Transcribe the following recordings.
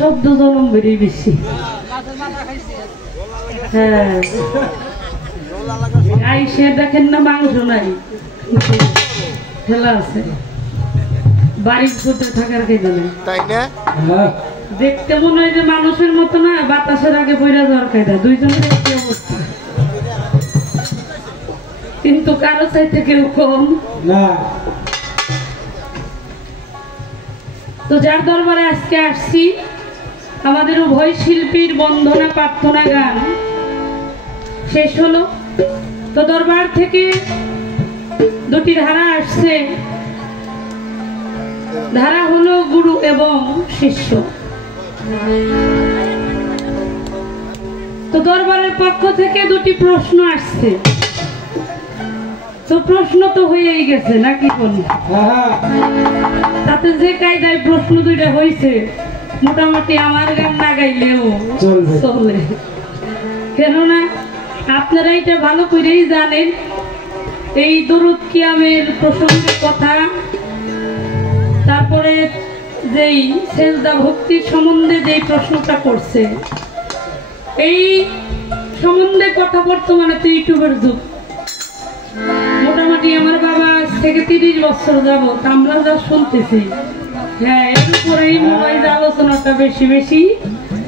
শব্দ জনম বেরিয়ে বেশি। হ্যাঁ আইসে দেখেন না মাংস নাই, ঠেলা আছে, বাড়ির ছোটে থাকার কে জানে, তাই না? দেখতে মনে হয় যে মানুষের মতো না, বাতাসের আগে বইরা যাওয়ার কায়দা, দুইজনের একই অবস্থা, কিন্তু কারো চাইতে কেউ কম না। তো যার দরবারে আজকে আসছি, আমাদের উভয় শিল্পীর বন্দনা প্রার্থনা গান শেষ হলো। তো দরবার থেকে দুটি ধারা আসছে, ধারা হলো গুরু এবং শিষ্য। তো দরবারের পক্ষ থেকে দুটি প্রশ্ন আসছে, তো প্রশ্ন তো হয়েই গেছে নাকি বলি, তাতে যে কায়দায় প্রশ্ন দুইটা হয়েছে মোটামুটি আমার গান না গাইলেও চলে, কেননা আপনারা এটা ভালো করেই জানেন এই দরুদ কিয়ামের প্রসঙ্গের কথা, তারপরে যেই সেজদা ভক্তির সম্বন্ধে যেই প্রশ্নটা করছে এই সম্বন্ধে কথা বর্তমানে তো ইউটিউবের যুগ। মোটামুটি আমার বাবা আজ থেকে 30 বছর যাবত আমরা যা শুনতেছি, হ্যাঁ এর উপরেই মনে হয় যে আলোচনাটা বেশি বেশি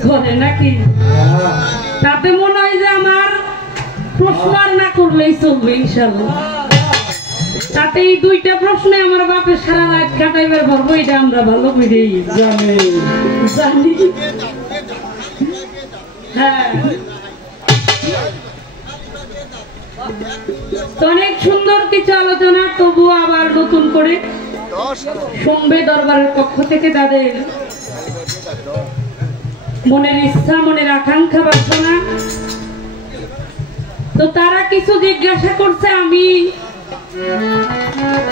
করে নাকি, তাতে মনে হয় যে আমার প্রশ্ন আর না করলেই চলবে ইনশাআল্লাহ। তাতে এই দুইটা প্রশ্নে আমার বাপের সারা রাত কাটাইবার পারবো, এটা আমরা ভালো করেই জানি। হ্যাঁ তো অনেক সুন্দর কিছু আলোচনা, তবু আবার নতুন করে শুনবে দরবারের পক্ষ থেকে তাদের মনের ইচ্ছা, মনের আকাঙ্ক্ষা, বাসনা। তো তারা কিছু জিজ্ঞাসা করছে, আমি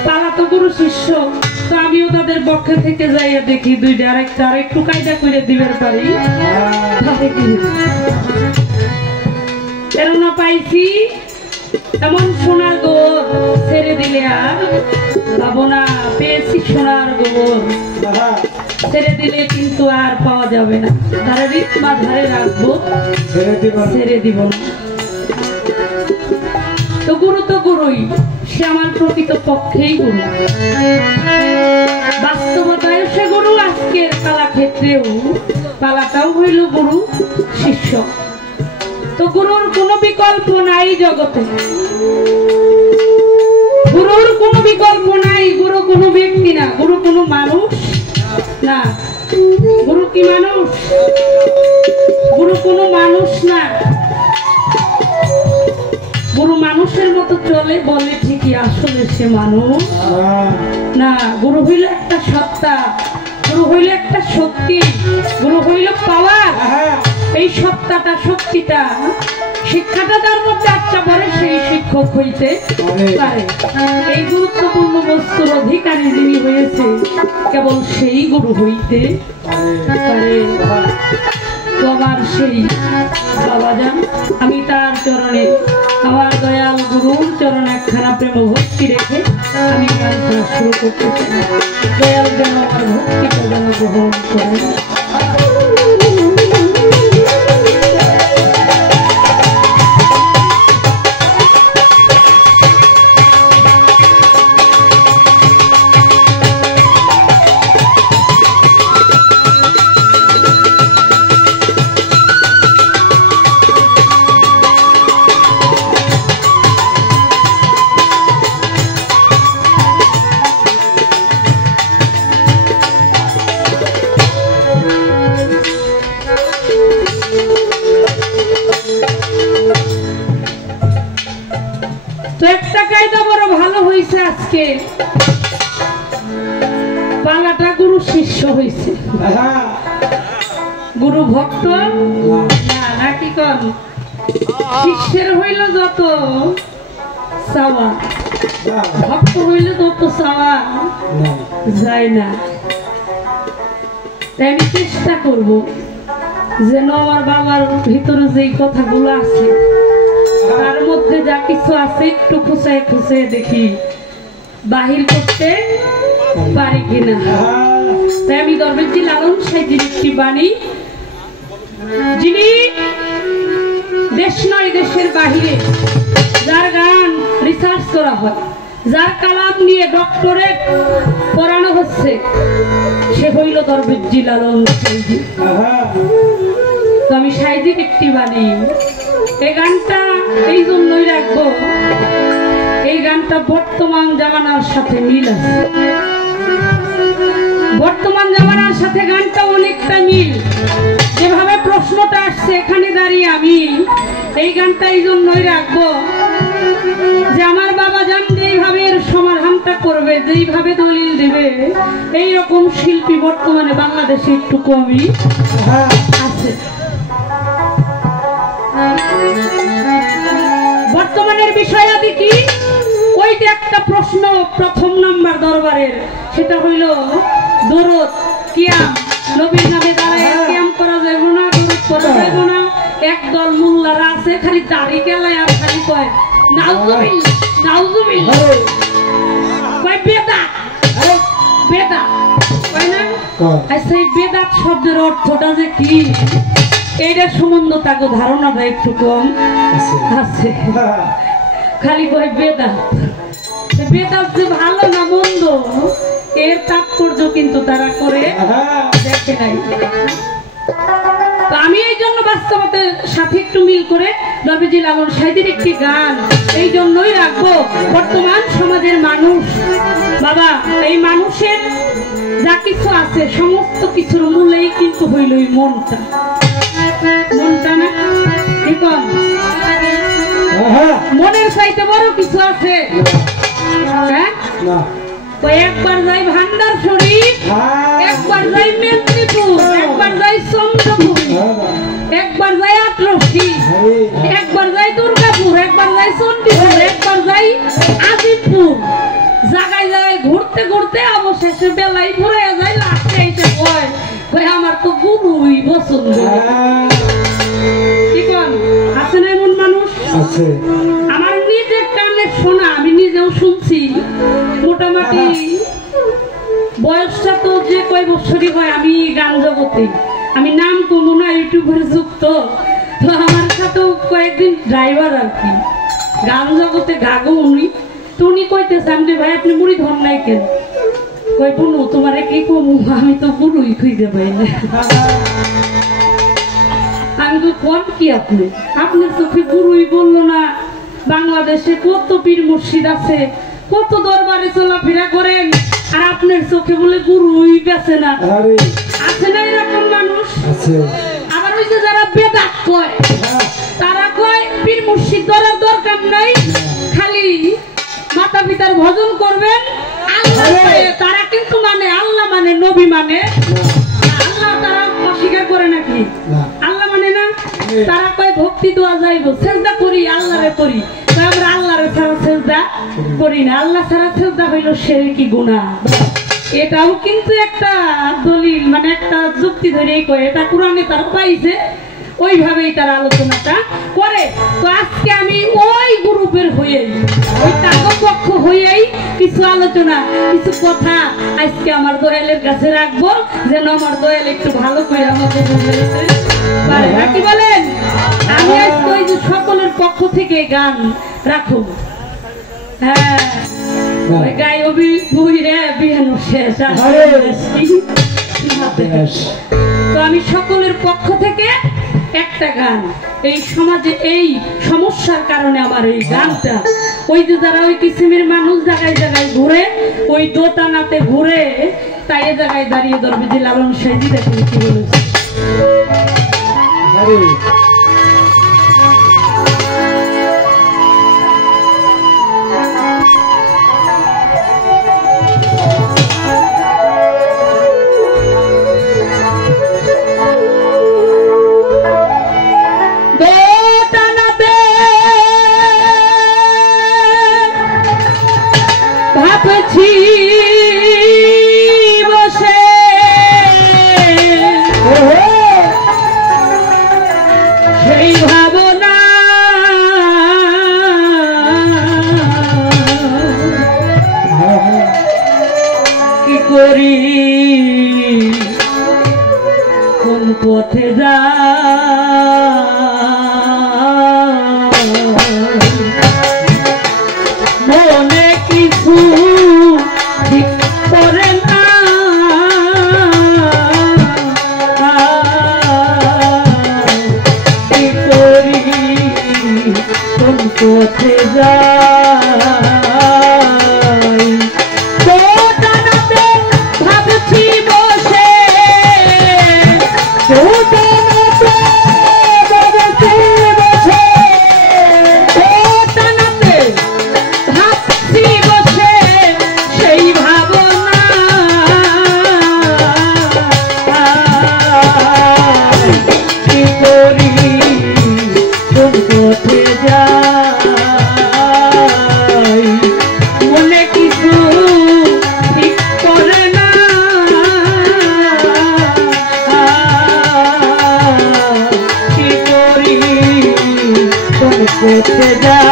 পালাতো গুরু শিষ্য, তো আমিও তাদের পক্ষ থেকে যাইয়া দেখি দুইটা আরেকটা আর একটু কায়দা করে দিবার পারি, কেননা পাইছি এমন সোনার গোবর ছেড়ে দিলে আর পাবো না, পেয়েছি সোনার গোবর ছেড়ে দিলে কিন্তু আর পাওয়া যাবে না, তারা রিতমা ধারে রাখবো, ছেড়ে দিব না। তো গুরুই, সে আমার প্রকৃত পক্ষেই গুরু, বাস্তবতায় সে গুরু। আজকের পালা ক্ষেত্রেও পালাটাও হইল গুরু শিষ্য। তো গুরুর কোনো বিকল্প নাই জগতে, গুরুর কোনো বিকল্প নাই। গুরু কোনো ব্যক্তি না, গুরু কোনো মানুষ না। গুরু কি মানুষ? গুরু কোনো মানুষ না। গুরু মানুষের মতো চলে বলে ঠিকই, আসলে সে মানুষ না। গুরু হইল একটা সত্তা, গুরু হইল একটা শক্তি, গুরু হইল পাওয়ার। এই সত্তাটা, শক্তিটা, শিক্ষাটা যার মধ্যে আচ্ছা পরে সেই শিক্ষক হইতে পারে। এই গুরুত্বপূর্ণ বস্তুর অধিকারী যিনি হয়েছে কেবল সেই গুরু হইতে পারে। তো আমার সেই বাবা যান, আমি তার চরণে, আমার দয়াল গুরুর চরণে একখানা প্রেম ভক্তি রেখে আমি গানটা শুরু করতে চাই। দয়াল যেন আমার ভক্তিটা যেন গ্রহণ করে। তো একটা কায়দা বড় ভালো হয়েছে, আজকে পালাটা গুরু শিষ্য হয়েছে, গুরু ভক্ত না, নাকি কন? শিষ্যের হইল যত চাওয়া, ভক্ত হইল তত চাওয়া যায় না। তাই আমি চেষ্টা করব যেন আমার বাবার ভিতরে যেই কথাগুলো আছে তার মধ্যে যা কিছু আছে একটু খুঁচায় খুঁচায় দেখি বাহির করতে পারি কিনা। তাই আমি দরবেশজি লালন সাহেবের একটি বাণী যিনি দেশ নয় দেশের বাহিরে, যার গান রিসার্চ করা হয়, যার কালাম নিয়ে ডক্টরেট পড়ানো হচ্ছে, সে হইল দরবেশ জিলাল সাইদি। তো আমি সাইদির একটি বাণী, এই গানটা এই জন্যই রাখবো, এই গানটা বর্তমান জামানার সাথে মিল আছে, বর্তমান জামানার সাথে গানটা অনেকটা মিল। যেভাবে প্রশ্নটা আসছে এখানে দাঁড়িয়ে আমি এই গানটা এই জন্যই রাখবো যে আমার বাবা জান যেইভাবে এর সমাধানটা করবে, যেইভাবে দলিল দেবে, এইরকম শিল্পী বর্তমানে বাংলাদেশে একটু কমই আছে। বর্তমানের বিষয়াদি কি, ওই যে একটা প্রশ্ন প্রথম নাম্বার দরবারের, সেটা হইল দরুদ কিয়াম, নবীর নামে দাঁড়ায় কিয়াম করা যাইব না, দরুদ পড়া যাইব না। একদল মোল্লারা আছে খালি দাড়ি কেলায় আর খালি কয় নাউজুবিল্লাহ নাউজুবিল্লাহ, কয় বেদাত বেদাত, কয় না? আচ্ছা এই বেদাত শব্দের অর্থটা যে কি, এইটার সম্বন্ধে তাকে ধারণাটা একটু কম আছে, খালি কয় বেদাত। বেদাত যে ভালো না মন্দ এর তাৎপর্য কিন্তু তারা করে দেখে নাই। তো আমি এই জন্য বাস্তবতার সাথে একটু মিল করে দরবেশ জিলাল সাইদির একটি গান এই জন্যই রাখবো। বর্তমান সমাজের মানুষ বাবা, এই মানুষের যা কিছু আছে সমস্ত কিছুর মূলেই কিন্তু হইল এই মনটা, মনটা না এখন মনের চাইতে বড় কিছু আছে? হ্যাঁ, তো একবার যাই ভান্ডার শরীফ, একবার যাই মেদিনীপুর, একবার যাই চন্দ্রপুর, একবার যাই আটরশি, একবার যাই দুর্গাপুর, একবার যাই চণ্ডীপুর, একবার যাই আজিমপুর, জায়গায় জায়গায় ঘুরতে ঘুরতে অবশেষে বেলায় ঘুরে যায়, লাস্টে এসে কয় আমার তো গুরুই পছন্দ। কি কোন আছে না এমন মানুষ? আমার নিজের কানে শোনা, আমি নিজেও শুনছি। মোটামুটি বয়সটা তো যে কয় বছরই হয়, আমি গান জগতে, আমি নাম কমো না, ইউটিউবের যুক্ত, তো আমার সাথেও কয়েকদিন ড্রাইভার আর কি গান জগতে গাগো উনি, তো উনি কইতেছেন যে ভাই আপনি মুড়ি ধর নাই কেন? কই বুনু তোমার কি কমু, আমি তো বুড়ুই খুঁজে পাই না। আমি তো কোন কি আপনি, আপনার চোখে গুরুই বললো না? বাংলাদেশে কত পীর মুর্শিদ আছে, কত দরবারে চলাফেরা করেন, আর আপনার চোখে বলে গুরুই বেছে না? আছে না এরকম মানুষ? আবার ওই যে যারা বেদাত কয়, তারা কয় পীর মুর্শিদ ধরার দরকার নাই, খালি মাতা পিতার ভজন করবেন, তারা কিন্তু মানে আল্লাহ মানে নবী মানে আল্লাহ, তারা অস্বীকার করে নাকি? আল্লাহ মানে না, তারা কয় ভক্তি দেওয়া যাইব, সেজদা করি আল্লাহরে করি, আমরা আল্লাহরে ছাড়া সেজদা করি না, আল্লাহ ছাড়া সেজদা হইল শিরকি গুনাহ। এটাও কিন্তু একটা দলিল, মানে একটা যুক্তি ধরেই কয়, এটা কোরআনে তারা পাইছে, ওইভাবেই তারা আলোচনাটা করে। তো আজকে আমি ওই গ্রুপের হয়েই, ওই তাগো পক্ষ হয়েই কিছু আলোচনা, কিছু কথা আজকে আমার দয়ালের কাছে রাখবো, যেন আমার দয়াল একটু ভালো করে আমাকে বুঝতে পারে, নাকি বলেন? আমি আজকে ওই যে সকলের পক্ষ থেকে গান রাখবো। হ্যাঁ, গাই অভি বুই রে বিহানো শেষ। তো আমি সকলের পক্ষ থেকে একটা গান, এই সমাজে এই সমস্যার কারণে আমার এই গানটা, ওই যে যারা ওই কিসিমের মানুষ জায়গায় জায়গায় ঘুরে, ওই দোতানাতে ঘুরে, তাই এ জায়গায় দাঁড়িয়ে দরবেশ জিলাল সাইদি দেখুন কি বলেছে। পথে যায় মনে কিছু ঠিক করে না কি করি কোন পথে যাই ভাবছি বসে সেই ভাবনা কি করি কোন পথে যাই মনে কিছু ঠিক করে না কি করি কোন পথে যাই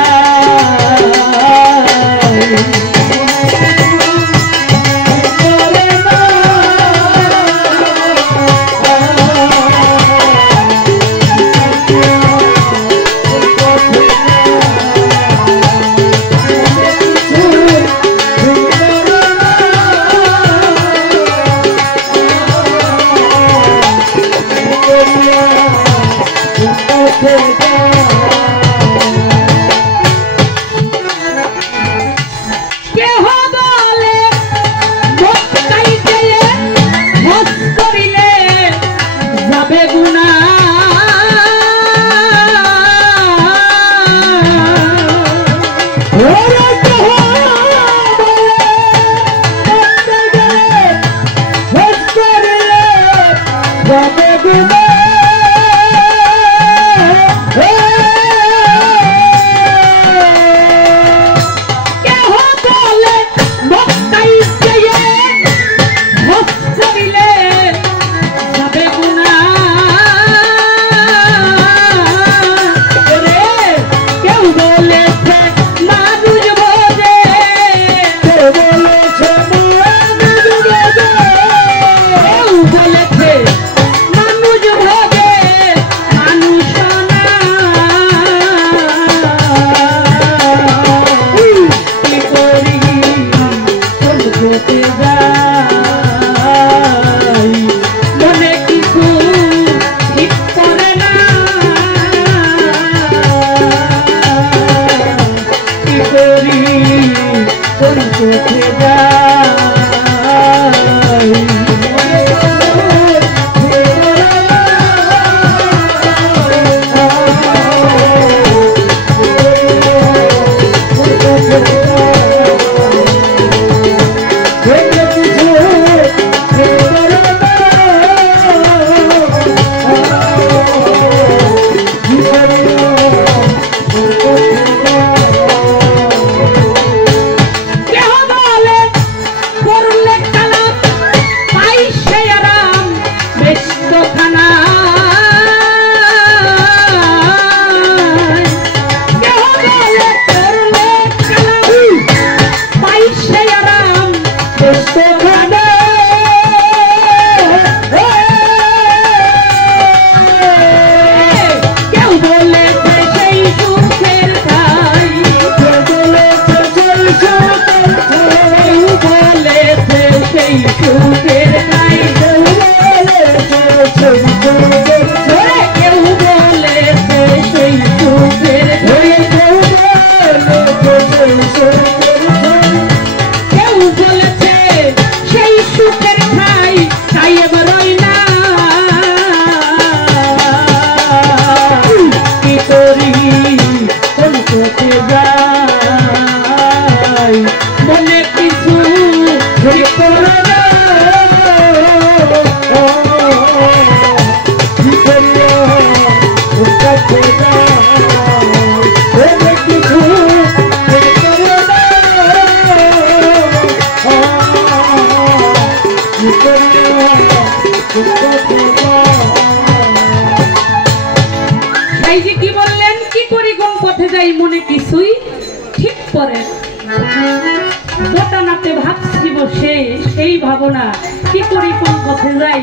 ভাবনা কি করি কোন পথে যাই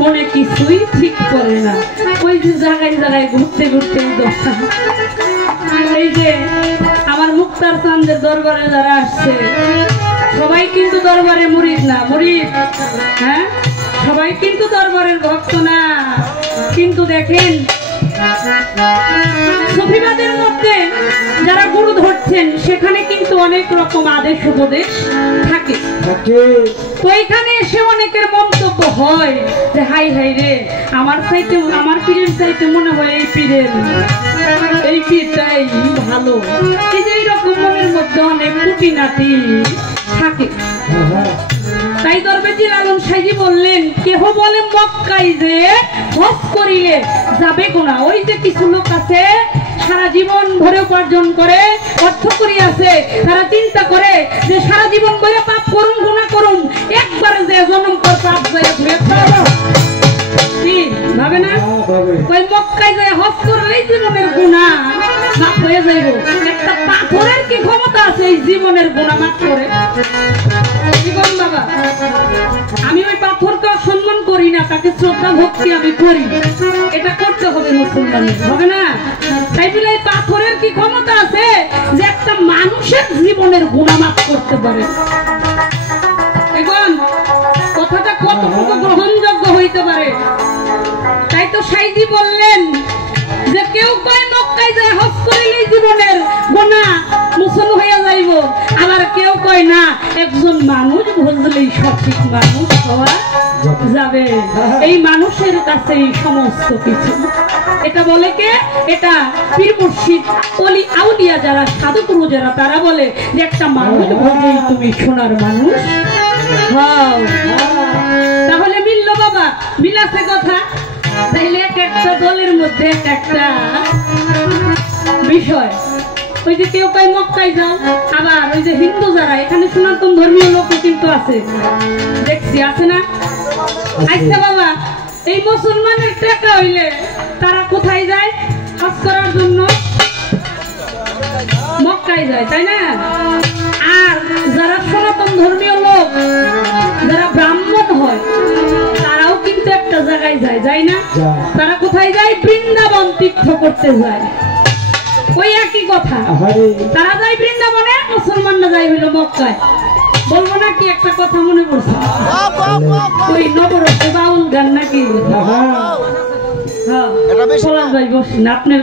মনে কিছুই ঠিক করে না। ওই যে জায়গায় জায়গায় ঘুরতে ঘুরতে দশা। এই যে আমার মুক্তার চাঁদের দরবারে যারা আসছে সবাই কিন্তু দরবারে মুরিদ না, মুরিদ হ্যাঁ, সবাই কিন্তু দরবারের ভক্ত না। কিন্তু দেখেন সুফিবাদের মধ্যে যারা গুরু ধরছেন সেখানে কিন্তু অনেক রকম আদেশ উপদেশ থাকে। তো এখানে এসে অনেকের মন্তব্য হয় যে হাই হাই রে, আমার চাইতে আমার পীরের চাইতে মনে হয় এই পীরটাই ভালো। এই যে এইরকম মনের মধ্যে অনেক খুঁটিনাটি থাকে। তাই দরবেজি লালন সাইজি বললেন, কেহ বলে মক্কায় যে হজ করিলে যাবে গোনা। ওই যে কিছু লোক আছে সারা জীবন ভরে উপার্জন করে অর্থ করিয়াছে, তারা চিন্তা করে যে সারা জীবন ভরে পাপ করুন গুনাহ করুন, একবারে যে জন্ম কর পাপ যায় ধুয়ে ফেলবো, কি ভাবে না? ওই মক্কায় যে হজ করলেই জীবনের গুনাহ মাফ হয়ে যাইব। একটা পাথরের কি ক্ষমতা আছে এই জীবনের গুনাহ মাফ করে? বাবা, আমি ওই পাথরকে সম্মান করি না, তাকে শ্রদ্ধা ভক্তি আমি করি, এটা করতে হবে মুসলমানের, হবে না? তাই বলে এই পাথরের কি ক্ষমতা আছে যে একটা মানুষের জীবনের গুনাহ মাফ করতে পারে? এখন কথাটা কতটুকু গ্রহণযোগ্য হইতে পারে? তাই তো সাইজি বললেন যে কেউ কয় মক্কায় যায় হজ করিলেই জীবনের গুনাহ মোচন হইয়া যাইব, আবার কেউ কয় না একজন মানুষ বুঝলেই সঠিক মানুষ হওয়া যাবে। এই মানুষের কাছেই সমস্ত কিছু। এটা বলে কে? এটা পীর মুর্শিদ ওলি আউলিয়া যারা সাধুগুরু যারা তারা বলে যে একটা মানুষ বুঝলেই তুমি সোনার মানুষ হও। তাহলে মিলল বাবা, মিলাছে কথা। তাইলে এক একটা দলের মধ্যে একটা বিষয়। ওই যে কেউ কয় মক্কায় যাও, আবার ওই যে হিন্দু যারা এখানে সনাতন ধর্মীয় লোক কিন্তু আছে, দেখছি আছে না? আচ্ছা বাবা, এই মুসলমানের টাকা হইলে তারা কোথায় যায় হজ করার জন্য? মক্কায় যায়, তাই না? আর যারা সনাতন ধর্মীয় লোক যারা ব্রাহ্মণ হয় তারাও কিন্তু একটা জায়গায় যায়, যায় না? তারা কোথায় যায়? বৃন্দাবন তীর্থ করতে যায়। ওই একই কথা, তারা যায় বৃন্দাবনে, মুসলমানরা যায় হইল মক্কায়। বলবো নাকি একটা কথা মনে পড়ছে? ওই নবরসে বাউল গান নাকি? যাই বসেন, আপনার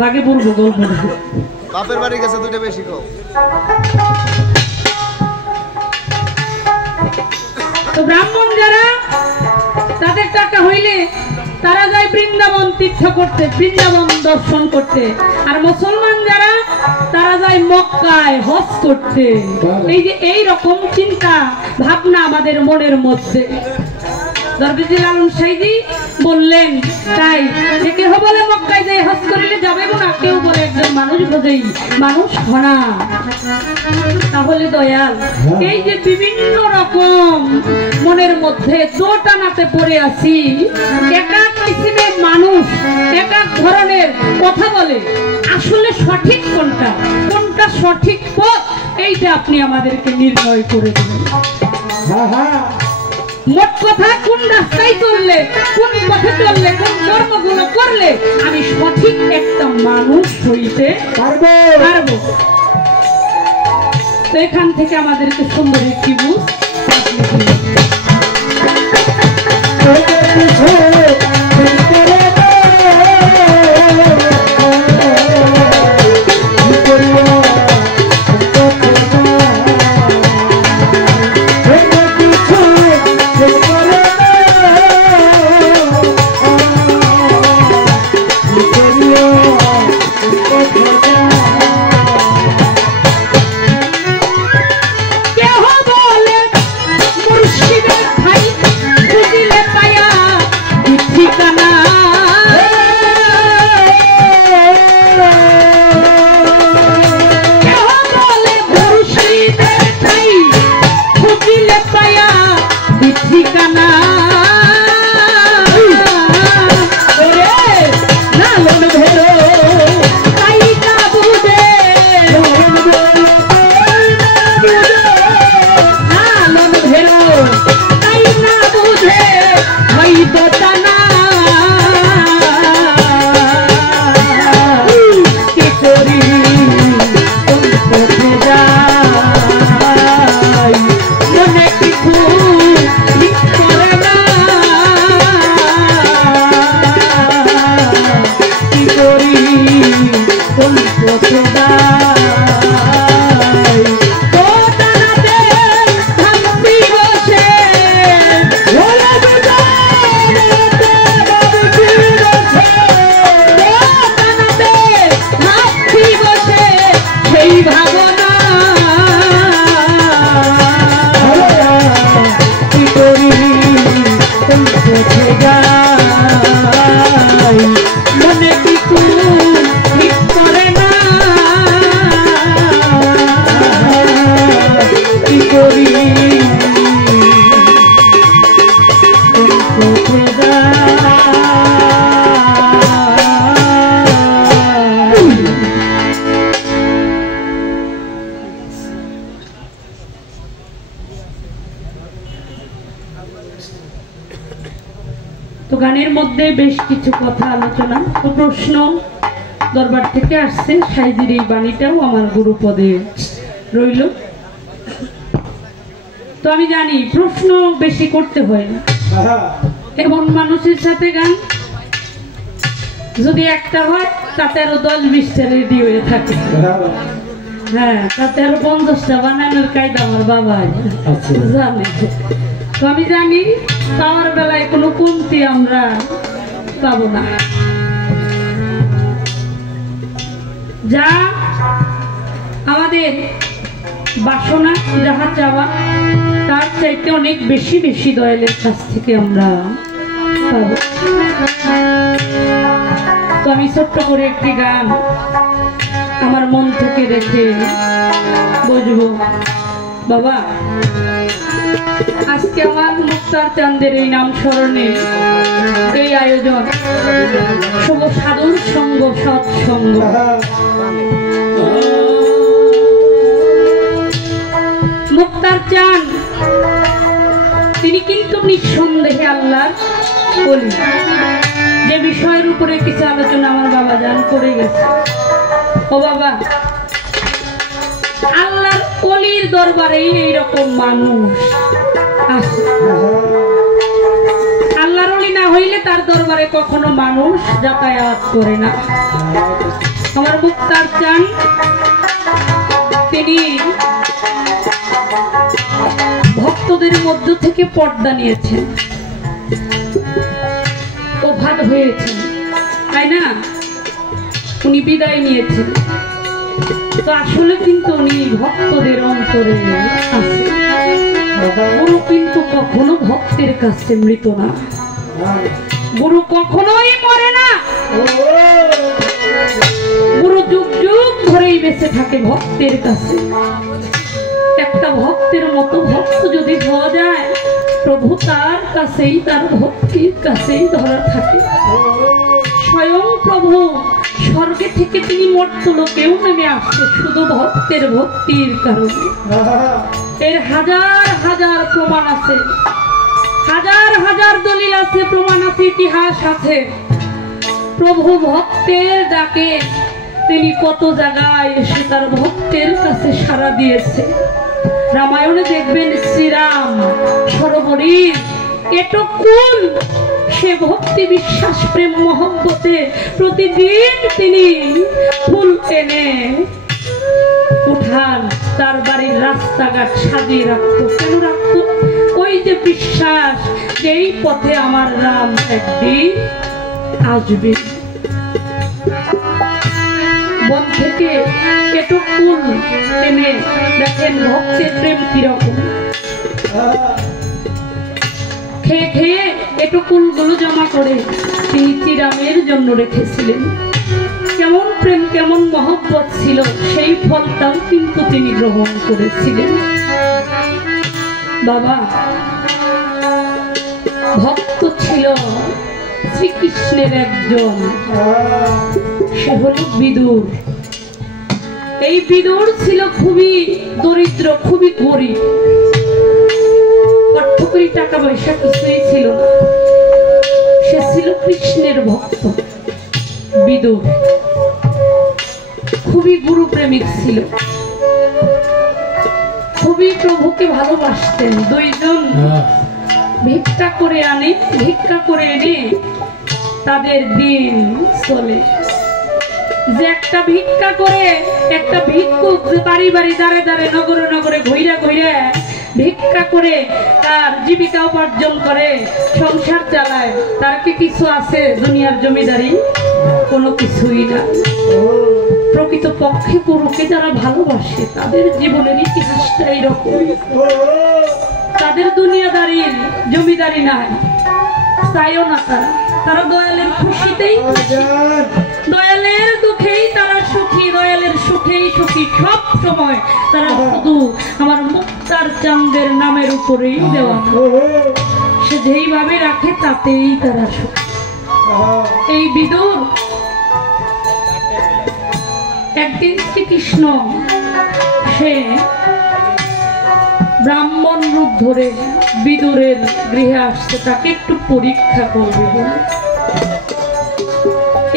বাগে বলবো গল্প। বাপের বাড়ি গেছে দুইটা বেশি কম। তো ব্রাহ্মণ যারা তাদের টাকা হইলে তারা যায় বৃন্দাবন তীর্থ করতে, বৃন্দাবন দর্শন করতে। আর মুসলমান যারা তারা যায় মক্কায় হজ করতে। এই যে এই রকম চিন্তা ভাবনা আমাদের মনের মধ্যে। দরবেজি লালন সাইজি বললেন তাই যে কেহ বলে মক্কায় যাই হজ করিলে যাবে না, কেউ বলে একজন মানুষ বোঝেই মানুষ হনা। তাহলে দয়াল, এই যে বিভিন্ন রকম মনের মধ্যে দোটানাতে পড়ে আছি, এক এক কিসিমের মানুষ এক এক ধরনের কথা বলে, আসলে সঠিক কোনটা, কোনটা সঠিক পথ, এইটা আপনি আমাদেরকে নির্ণয় করে দেবেন। মোট কথা, কোন রাস্তায় চললে, কোন পথে চললে, কোন কর্মগুলো করলে আমি সঠিক একটা মানুষ হইতে পারবো। তো এখান থেকে আমাদেরকে সুন্দর একটি বুঝ গানের মধ্যে বেশ কিছু কথা আলোচনা ও প্রশ্ন দরবার থেকে আসছে। সাইজির এই বাণীটাও আমার গুরুপদে রইল। তো আমি জানি প্রশ্ন বেশি করতে হয় না, এমন মানুষের সাথে গান যদি একটা হয় তাতে আরো 10-20টা রেডি হয়ে থাকে। হ্যাঁ, তাতে আরো 50টা বানানোর কায়দা আমার বাবা জানে। তো আমি জানি পাওয়ার বেলায় কোনো কমতি আমরা পাবো না। যা আমাদের বাসনা যাহা চাওয়া তার চাইতে অনেক বেশি বেশি দয়ালের কাছ থেকে আমরা পাবো। তো আমি ছোট্ট করে একটি গান আমার মন থেকে রেখে বুঝবো। বাবা, আজকে আমার মুক্তার চাঁদের এই নাম স্মরণে এই আয়োজন শুভ সাধুর সঙ্গ সৎসঙ্গ। মুক্তার চাঁদ তিনি কিন্তু নিঃসন্দেহে আল্লাহর ওলি। যে বিষয়ের উপরে কিছু আলোচনা আমার বাবা জান করে গেছে। ও বাবা, আল্লাহর ওলির দরবারে এইরকম মানুষ আসে। আল্লাহর ওলি না হইলে তার দরবারে কখনো মানুষ যাতায়াত করে না। আমার মুক্তার চাঁদ তিনি ভক্তদের মধ্য থেকে পর্দা নিয়েছেন, ওফাত হয়েছেন, তাই না? উনি বিদায় নিয়েছেন। তো আসলে কিন্তু উনি ভক্তদের অন্তরে আছে। গুরু কিন্তু কখনো ভক্তের কাছে মৃত না, গুরু কখনোই মরে না। গুরু যুগ যুগ ধরেই বেঁচে থাকে ভক্তের কাছে। একটা ভক্তের মতো ভক্ত যদি হওয়া যায়, প্রভু তার কাছেই, তার ভক্তির কাছেই ধরা থাকে। স্বয়ং প্রভু স্বর্গে থেকে তিনি মর্ত্যলোকেও নেমে আসছে শুধু ভক্তের ভক্তির কারণে। এর হাজার হাজার প্রমাণ আছে, হাজার হাজার দলিল আছে, প্রমাণ আছে, ইতিহাস আছে। প্রভু ভক্তের ডাকে তিনি কত জায়গায় এসে তার ভক্তের কাছে সাড়া দিয়েছে। রামায়ণে দেখবেন শ্রীরাম সরোবরীর এটুকুন সে ভক্তি বিশ্বাস প্রেম মহব্বতে প্রতিদিন তিনি ফুল এনে উঠান তার বাড়ির রাস্তাঘাট সাজিয়ে রাখতো। কেন রাখতো? ওই যে বিশ্বাস যে এই পথে আমার রাম একদিন আসবে। বন থেকে এটুকুন এনে দেখেন ভক্তের প্রেম কিরকম। খেয়ে খেয়ে এটুকুন গুলো জমা করে তিনি শ্রীরামের জন্য রেখেছিলেন। কেমন প্রেম, কেমন মহব্বত ছিল, সেই ফলটাও কিন্তু তিনি গ্রহণ করেছিলেন। বাবা, ভক্ত ছিল শ্রীকৃষ্ণের একজন, সে হল বিদুর। এই বিদুর ছিল খুবই দরিদ্র, খুবই গরিব, অর্থকরী টাকা পয়সা কিছুই ছিল না। সে ছিল কৃষ্ণের ভক্ত। বিদুর খুবই গুরু প্রেমিক ছিল, খুবই প্রভুকে ভালোবাসতেন। দুইজন ভিক্ষা করে আনে, ভিক্ষা করে এনে তাদের দিন চলে। যে একটা ভিক্ষা করে, একটা ভিক্ষুক বাড়ি বাড়ি দাঁড়ে দাঁড়ে নগরে নগরে ঘুরে ঘুরে ভিক্ষা করে তার জীবিকা উপার্জন করে, সংসার চালায়, তার কি কিছু আছে দুনিয়ার জমিদারি? কোনো কিছুই না। প্রকৃত পক্ষে গুরুকে যারা ভালোবাসে তাদের জীবনের ইতিহাসটা এইরকম। তাদের দুনিয়াদারির জমিদারি নাই, চাইও না। তারা দয়ালের খুশিতেই খুশি, দয়ালের দুঃখেই তারা সুখী, দয়ালের সুখেই সুখী। সব সময় তারা শুধু আমার মুক্তার চাঁদের নামের উপরেই দেওয়া, সে যেইভাবে রাখে তাতেই তারা সুখী। এই বিদুর একদিন শ্রীকৃষ্ণ সে ব্রাহ্মণ রূপ ধরে বিদুরের গৃহে আসছে, তাকে একটু পরীক্ষা করবে বলে,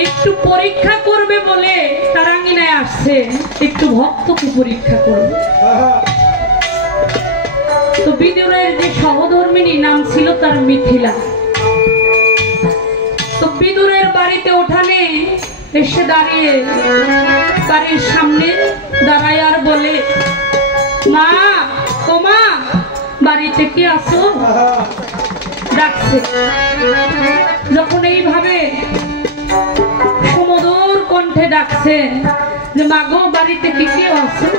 একটু পরীক্ষা করবে বলে তার আঙিনায় আসছে, একটু ভক্তকে পরীক্ষা করবে। তো বিদুরের যে সহধর্মিনী নাম ছিল তার মিথিলা। তো বিদুরের বাড়িতে ওঠানে এসে দাঁড়িয়ে বাড়ির সামনে দাঁড়ায় আর বলে, মা ও মা, বাড়িতে কি আসো, ডাকছে। যখন এইভাবে সুমধুর কণ্ঠে ডাকছে যে মা গো, বাড়িতে কি কেউ আসো,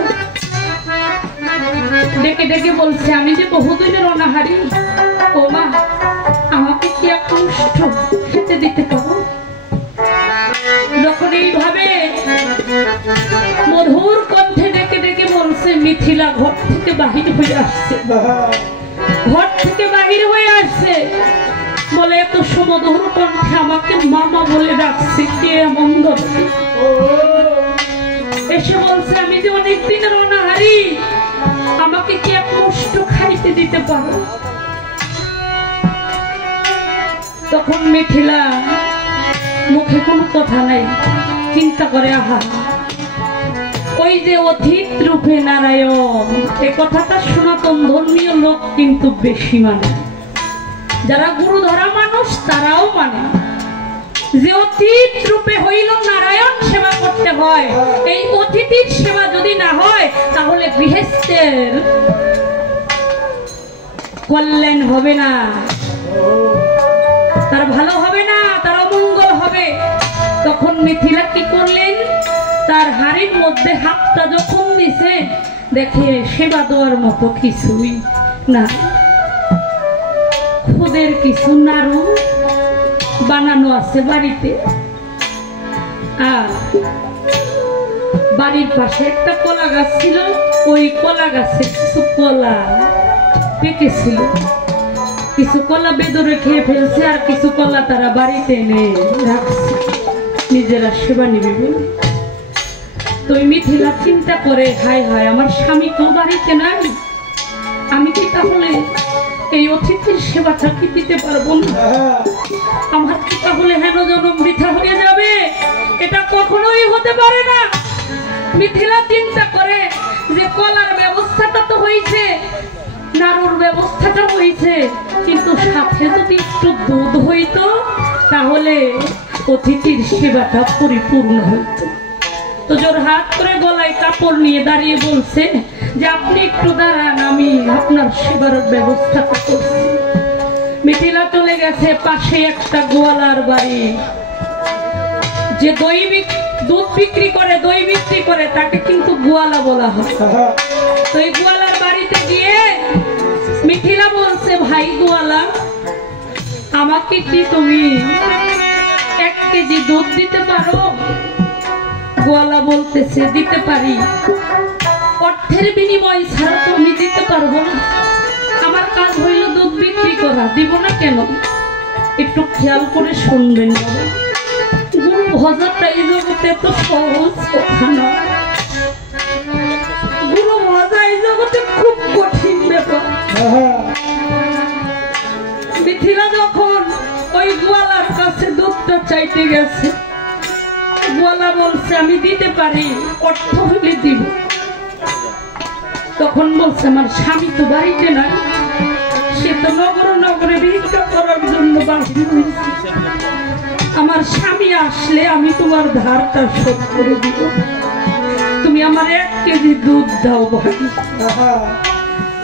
ডেকে ডেকে বলছে, আমি যে বহুদিনের অনাহারি, ও মা আমাকে কি এক মুষ্ঠ খেতে দিতে পারো? যখন এইভাবে মধুর কণ্ঠে ডেকে ডেকে বলছে, মিথিলা ঘর থেকে বাহির হয়ে আসছে, ঘর থেকে বাহির হয়ে আসছে, বলে এত সুমধুর কণ্ঠে আমাকে মামা বলে ডাকছে, কে এমন দরদি? এসে বলছে, আমি যে অনেক দিনের অনাহারি, আমাকে কি এক মুষ্ঠ খাইতে দিতে পারো? তখন মিথিলা মুখে কোনো কথা নাই, চিন্তা করে, আহা ওই যে অতীত রূপে নারায়ণ, এ কথাটা সনাতন ধর্মীয় লোক কিন্তু বেশি মানে, যারা গুরু ধরা মানুষ তারাও মানে যে অতীত রূপে হইল নারায়ণ সেবা করতে হয়। এই অতিথির সেবা যদি না হয় তাহলে গৃহস্থের কল্যাণ হবে না, তার ভালো হবে না, তার অমঙ্গল হবে। তখন মিথিলা কি করলেন, তার হাড়ির মধ্যে হাতটা যখন দিছে, দেখে সেবা দেওয়ার মতো কিছুই না, খুদের কিছু নাড়ু বানানো আছে বাড়িতে। আর বাড়ির পাশে একটা কলা গাছ ছিল, ওই কলা গাছে কিছু কলা পেকেছিল, কিছু কলা বেদরে খেয়ে ফেলছে, আর কিছু কলা তারা বাড়িতে এনে রাখছে নিজেরা সেবা নিবে বলে। তো মিথিলা চিন্তা করে, হায় হায় আমার স্বামী তো বাড়িতে নাই, আমি কি তাহলে এই অতিথির সেবাটা কি দিতে পারবো না? আমার কি তাহলে হেন জনম বৃথা হয়ে যাবে? এটা কখনোই হতে পারে না। মিথিলা চিন্তা করে যে কলার ব্যবস্থাটা তো হয়েছে, নাড়ুর ব্যবস্থাটা হয়েছে, কিন্তু সাথে যদি একটু দুধ হইতো তাহলে অতিথির সেবাটা পরিপূর্ণ হইত। তো জোর হাত করে গলায় কাপড় নিয়ে দাঁড়িয়ে বলছে যে আপনি একটু দাঁড়ান, আমি আপনার সেবার ব্যবস্থা করছি। মিথিলা চলে গেছে পাশে একটা গোয়ালার বাড়ি, যে দুধ বিক্রি করে, দই বিক্রি করে, তাকে কিন্তু গোয়ালা বলা হয়। তো এই গোয়ালার বাড়িতে গিয়ে মিথিলা বলছে, ভাই গোয়ালা, আমাকে কি তুমি 1 কেজি দুধ দিতে পারো? গোয়ালা বলতেছে, দিতে পারি, অর্থের বিনিময় ছাড়া তো আমি দিতে পারবো না, আমার কাজ হইল দুধ বিক্রি করা, দিব না কেন? একটু খেয়াল করে শুনবেন, গুরু ভজাটা এই জগতে তো সহজ কথা না, গুরু ভজা এই জগতে খুব কঠিন ব্যাপার। মিথিলা যখন ওই গোয়ালার কাছে দুধটা চাইতে গেছে, গোয়ালা বলছে, আমি দিতে পারি, অর্থ হলে দিব। তখন বলছে, আমার স্বামী তো বাড়িতে নাই, সে তো নগরে ভিক্ষা করার জন্য বাহির হয়েছে, আমার স্বামী আসলে আমি তোমার ধারটা শোধ করে দিব, তুমি আমার 1 কেজি দুধ দাও ভাই।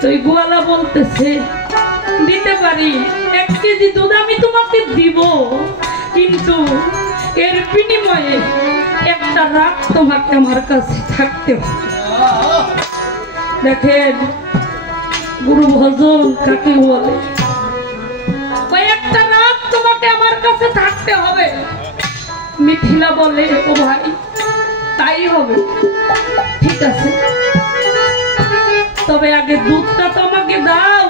তো এই গোয়ালা বলতেছে, দিতে পারি, 1 কেজি দুধ আমি তোমাকে দিব, কিন্তু এর বিনিময়ে একটা রাত তোমাকে আমার কাছে থাকতে হবে। দেখেন গুরু ভজন কাকে বলে, কয়েকটা রাত তোমাকে আমার কাছে থাকতে হবে। মিথিলা বলে, ও ভাই তাই হবে, ঠিক আছে, তবে আগে দুধটা তো আমাকে দাও,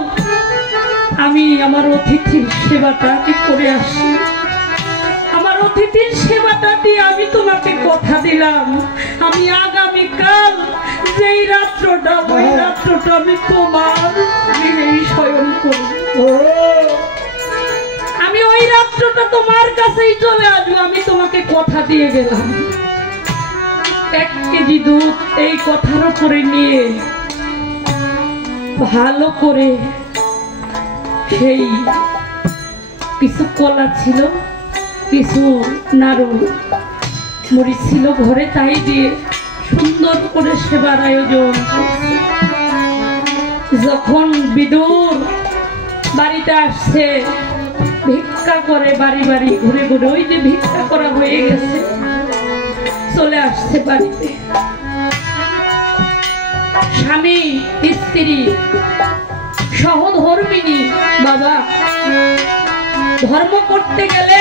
আমি আমার অতিথির সেবাটা কি করে আসি, আমার অতিথির সেবাটা দিয়ে আমি তোমাকে কথা দিলাম, আমি আগামীকাল যেই রাত্রটা ওই রাত্রটা আমি তোমার গৃহেই শয়ন করব। আমি ওই রাত্রটা তোমার কাছেই চলে আসবো, আমি তোমাকে কথা দিয়ে গেলাম। 1 কেজি দুধ এই কথার উপরে নিয়ে ভালো করে সেই কিছু কলা ছিল, কিছু নাড়ু মরিচ ছিল ঘরে, তাই দিয়ে সুন্দর করে সেবার আয়োজন। যখন বিদুর বাড়িতে আসছে, ভিক্ষা করে বাড়ি বাড়ি ঘুরে ঘুরে, ওই যে ভিক্ষা করা হয়ে গেছে, চলে আসছে বাড়িতে। স্বামী স্ত্রী সহধর্মিনী। বাবা, ধর্ম করতে গেলে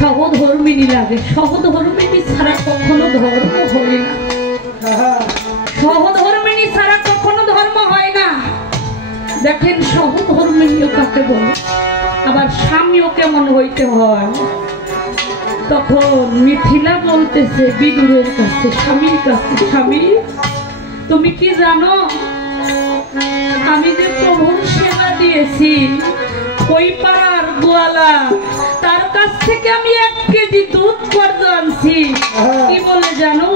সহধর্মিনী লাগে, সহধর্মিনী ছাড়া কখনো ধর্ম হয় না, সহধর্মিনী ছাড়া কখনো ধর্ম হয় না। দেখেন সহধর্মিনীও কাকে বলে, আবার স্বামীও কেমন হইতে হয়। তখন মিথিলা বলতেছে বিদুরের কাছে, স্বামীর কাছে, স্বামী তুমি কি জানো, আমি যে প্রভুর সেবা দিয়েছি, ওই পাড়ার গোয়ালা তার কাছ থেকে আমি 1 কেজি দুধ পর্যন্ত আনছি। কি বলে জানো,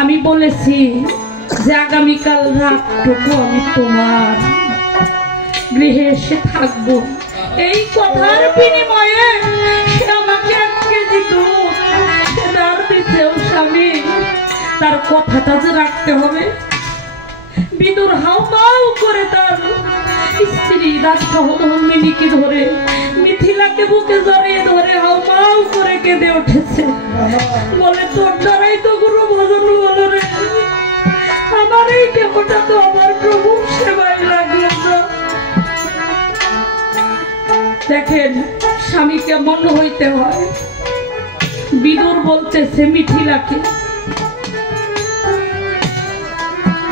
আমি বলেছি যে আগামীকাল রাতটুকু আমি তোমার গৃহে এসে থাকবো। এই কথার বিনিময়ে সে আমাকে 1 কেজি দুধ দাঁড় দিচ্ছে। ও স্বামী, তার কথাটা যে রাখতে হবে। বিদুর হাউমাউ করে তার স্ত্রী রাত সহধর্মিনীকে ধরে, মিথিলাকে বুকে জড়িয়ে ধরে হাউমাউ করে কেঁদে উঠেছে। বলে তোর দ্বারাই তো গুরু ভজন হলো রে, আমার এই দেহটা তো আমার প্রভু সেবায় লাগলো না। দেখেন স্বামী কেমন হইতে হয়। বিদুর বলতেছে মিথিলাকে,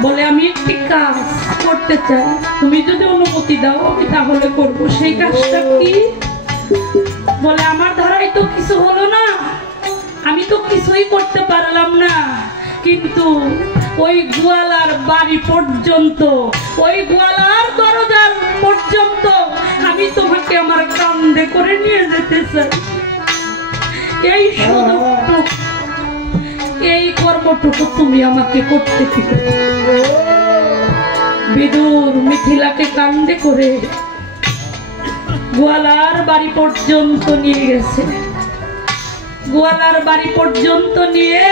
বলে আমি একটি কাজ করতে চাই, তুমি যদি অনুমতি দাও আমি তাহলে করব। সেই কাজটা কি? বলে আমার ধারায় তো কিছু হলো না, আমি তো কিছুই করতে পারলাম না, কিন্তু ওই গোয়ালার বাড়ি পর্যন্ত, ওই গোয়ালার দরজার পর্যন্ত আমি তোমাকে আমার কাঁধে করে নিয়ে যেতে চাই। এই সুযোগটুকু, এই কর্মটুকু তুমি আমাকে করতে দিবে। বিদুর মিথিলাকে কাঁধে করে গোয়ালার বাড়ি পর্যন্ত নিয়ে গেছে। গোয়ালার বাড়ি পর্যন্ত নিয়ে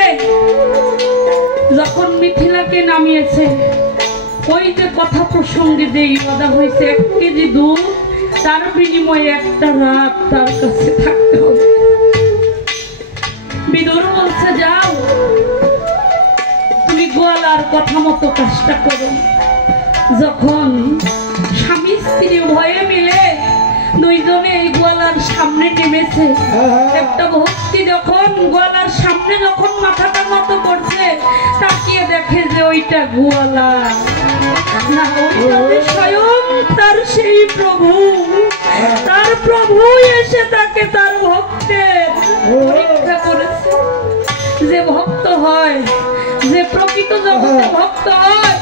যখন মিথিলাকে নামিয়েছে, ওই যে কথা প্রসঙ্গে যেই কথা হয়েছে 1 কেজি দুধ, তার বিনিময়ে একটা রাত তার কাছে থাকতে হবে। বিদুর বলছে যাও, তুমি গোয়ালার কথা মতো কাজটা করো। যখন স্বামী স্ত্রী ভয়ে মিলে দুইজনে এই গোয়ালার সামনে নেমেছে, একটা ভক্তি যখন গোয়ালার সামনে যখন মাথাটা মতো করছে, তাকিয়ে দেখে যে ওইটা গোয়ালা না, ওইটা স্বয়ং তার সেই প্রভু। তার প্রভু এসে তাকে তার ভক্তের পরীক্ষা করেছে। যে ভক্ত হয়, যে প্রকৃত জগতে ভক্ত হয়,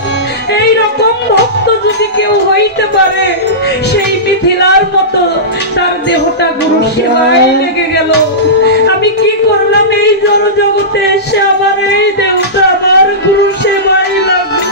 এই রকম ভক্ত যদি কেউ হইতে পারে, সেই মিথিলার মতো তার দেহটা গুরু সেবায় লেগে গেল। আমি কি করলাম এই জড় জগতে এসে, আমার এই দেহটা আমার গুরু সেবায় লাগলো।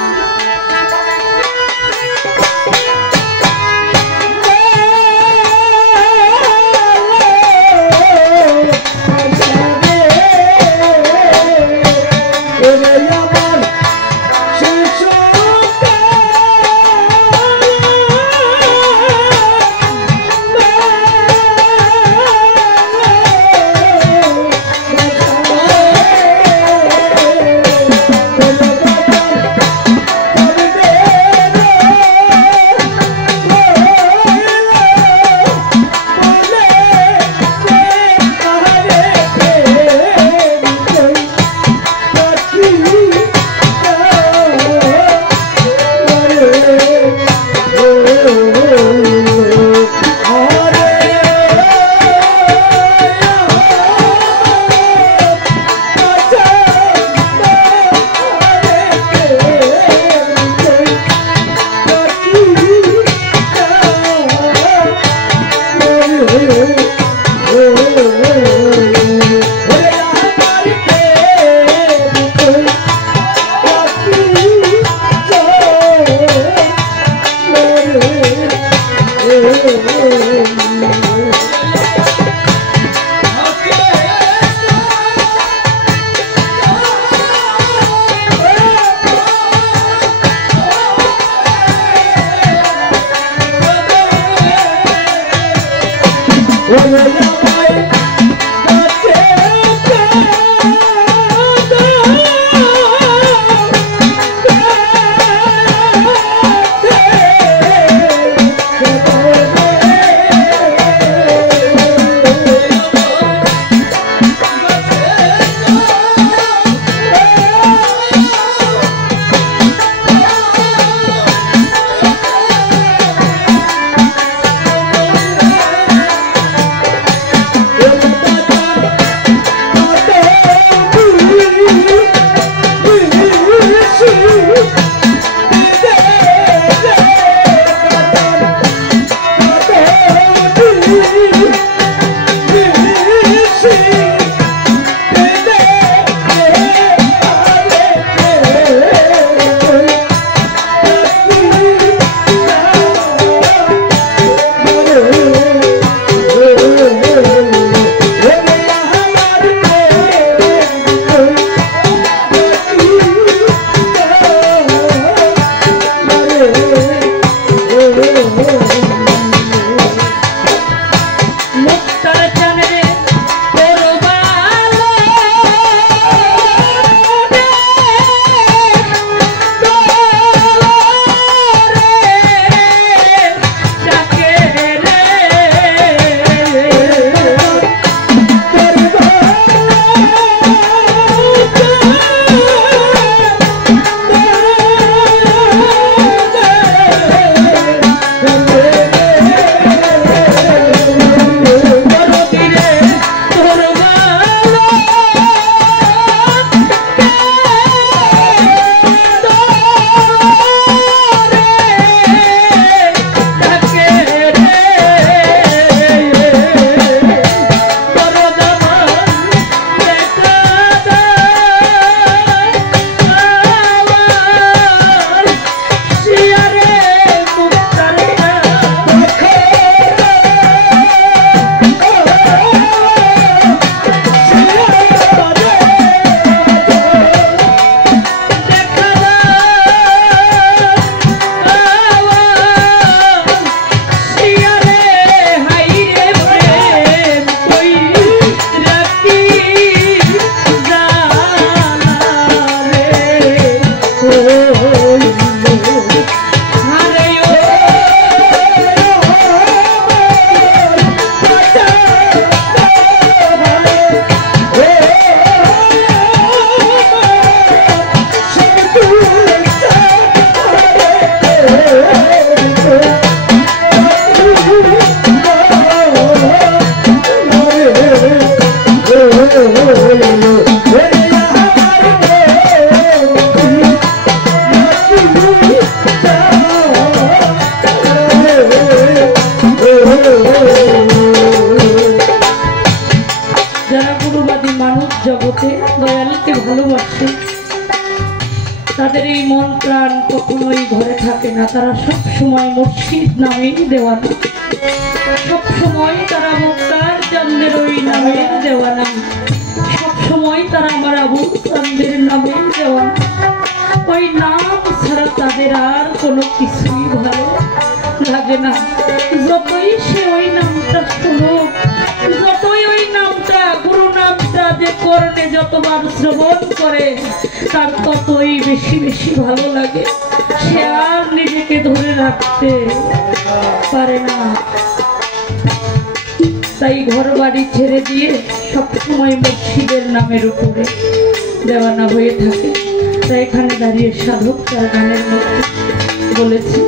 জগতে দয়ালকে ভালোবাসে তাদের এই মন প্রাণ কখনোই ঘরে থাকে না। তারা সব সময় মুর্শিদ নামেই দেওয়ানা, সব সময় তারা মুক্তার চান্দের ওই নামের দেওয়ানা, সব সময় তারা আমার আবু চান্দের নামের দেওয়ানা। ওই নাম ছাড়া তাদের আর কোনো কিছুই ভালো লাগে না। যতই সে ওই নামটা শুনুক, যতই ওই নামটা গুরু নামটা যে করণে যতবার শ্রবণ করে তার ততই বেশি বেশি ভালো লাগে। সে আর নিজেকে ধরে রাখতে পারে না। তাই ঘর বাড়ি ছেড়ে দিয়ে সবসময় মুর্শিদের নামের উপরে দেওয়ানা হয়ে থাকে। তাই এখানে দাঁড়িয়ে সাধক তার গানের মধ্যে বলেছে,